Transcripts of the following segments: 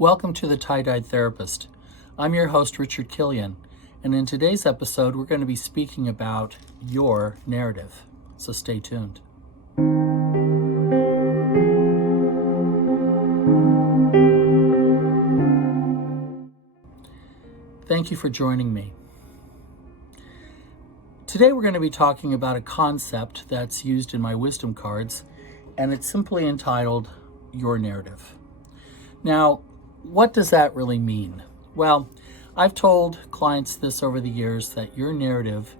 Welcome to the Tie-Dyed Therapist. I'm your host, Richard Killian, and in today's episode, we're going to be speaking about your narrative. So stay tuned. Thank you for joining me. Today, we're going to be talking about a concept that's used in my wisdom cards, and it's simply entitled Your Narrative. Now, what does that really mean? Well, I've told clients this over the years that your narrative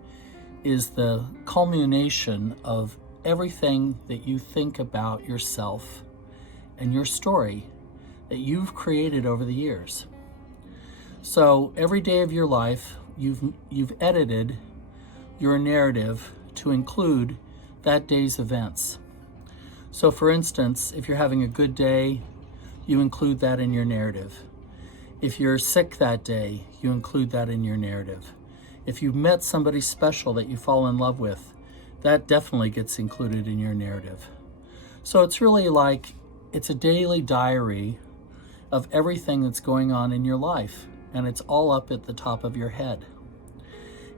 is the culmination of everything that you think about yourself and your story that you've created over the years. So every day of your life, you've edited your narrative to include that day's events. So for instance, if you're having a good day, you include that in your narrative. If you're sick that day, you include that in your narrative. If you've met somebody special that you fall in love with, that definitely gets included in your narrative. So it's really like it's a daily diary of everything that's going on in your life, and it's all up at the top of your head.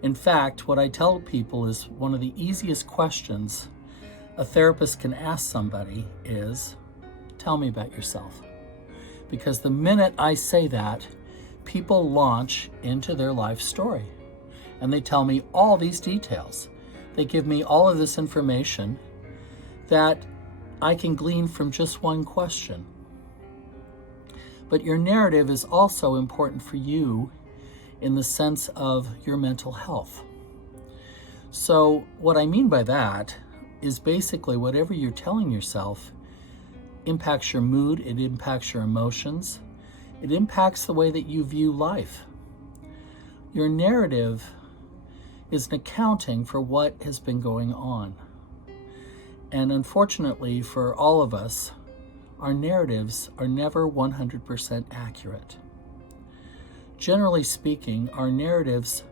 In fact, what I tell people is one of the easiest questions a therapist can ask somebody is, tell me about yourself. Because the minute I say that, people launch into their life story and they tell me all these details. They give me all of this information that I can glean from just one question. But your narrative is also important for you in the sense of your mental health. So what I mean by that is basically whatever you're telling yourself impacts your mood, it impacts your emotions, it impacts the way that you view life. Your narrative is an accounting for what has been going on. And unfortunately for all of us, our narratives are never 100% accurate. Generally speaking, our narratives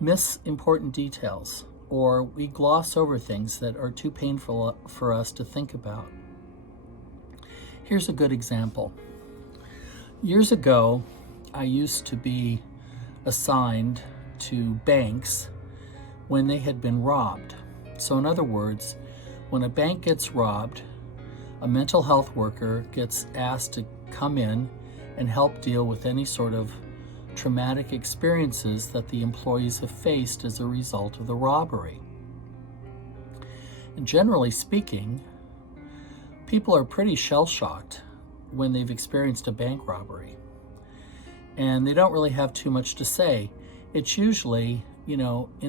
miss important details, or we gloss over things that are too painful for us to think about. Here's a good example. Years ago, I used to be assigned to banks when they had been robbed. So in other words, when a bank gets robbed, a mental health worker gets asked to come in and help deal with any sort of traumatic experiences that the employees have faced as a result of the robbery. And generally speaking, people are pretty shell-shocked when they've experienced a bank robbery. And they don't really have too much to say. It's usually, in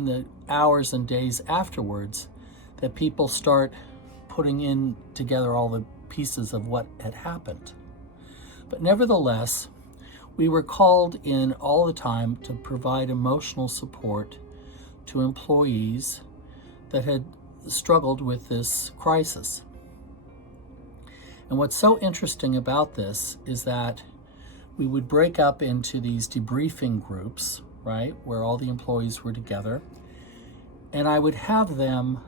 the hours and days afterwards that people start putting in together all the pieces of what had happened. But nevertheless, we were called in all the time to provide emotional support to employees that had struggled with this crisis. And what's so interesting about this is that we would break up into these debriefing groups, right, where all the employees were together, and I would have them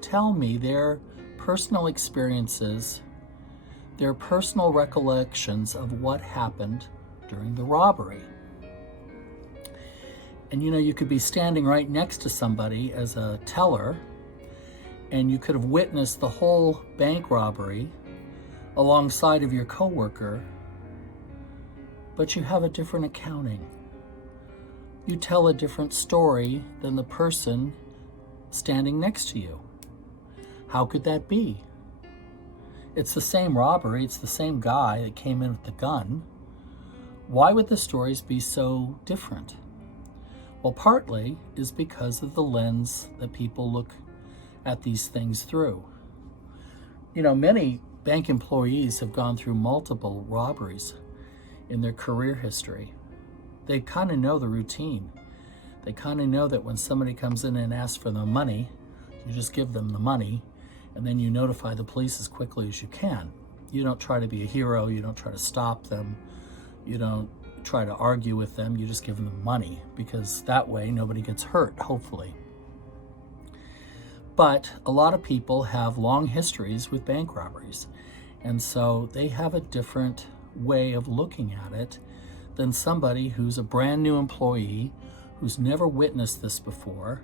tell me their personal experiences, their personal recollections of what happened during the robbery. And you could be standing right next to somebody as a teller, and you could have witnessed the whole bank robbery alongside of your coworker, but you have a different accounting. You tell a different story than the person standing next to you. How could that be? It's the same robbery, it's the same guy that came in with the gun. Why would the stories be so different? Well, partly is because of the lens that people look at these things through. Many bank employees have gone through multiple robberies in their career history. They kind of know the routine. They kind of know that when somebody comes in and asks for the money, you just give them the money, and then you notify the police as quickly as you can. You don't try to be a hero. You don't try to stop them. You don't try to argue with them. You just give them the money, because that way nobody gets hurt, hopefully. But a lot of people have long histories with bank robberies, and so they have a different way of looking at it than somebody who's a brand new employee, who's never witnessed this before,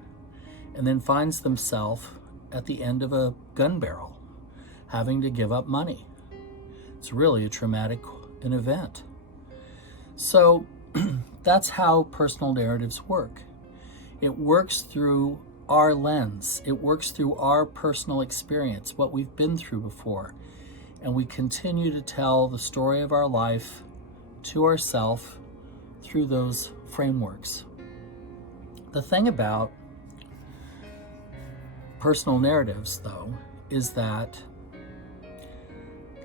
and then finds themselves at the end of a gun barrel, having to give up money. It's really a traumatic event. So that's how personal narratives work. It works through our lens. It works through our personal experience, what we've been through before. And we continue to tell the story of our life to ourselves through those frameworks. The thing about personal narratives, though, is that,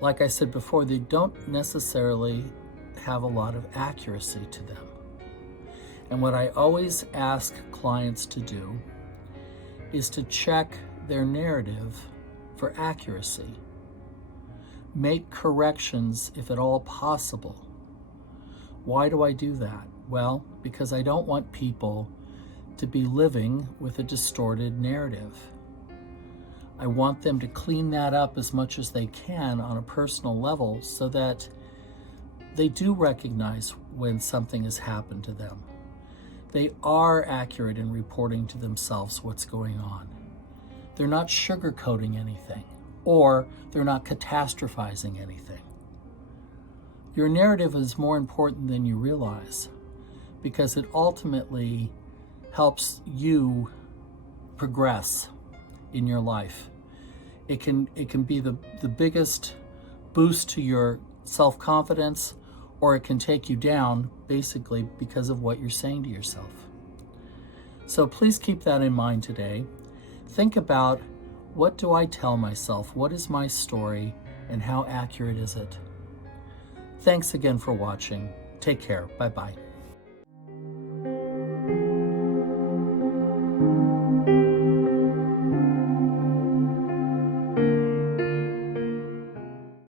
like I said before, they don't necessarily have a lot of accuracy to them. And what I always ask clients to do is to check their narrative for accuracy. Make corrections if at all possible. Why do I do that? Well, because I don't want people to be living with a distorted narrative. I want them to clean that up as much as they can on a personal level so that they do recognize when something has happened to them. They are accurate in reporting to themselves what's going on. They're not sugarcoating anything, or they're not catastrophizing anything. Your narrative is more important than you realize because it ultimately helps you progress in your life. It can be the biggest boost to your self-confidence, or it can take you down basically because of what you're saying to yourself. So please keep that in mind today. Think about, what do I tell myself? What is my story and how accurate is it? Thanks again for watching. Take care. Bye-bye.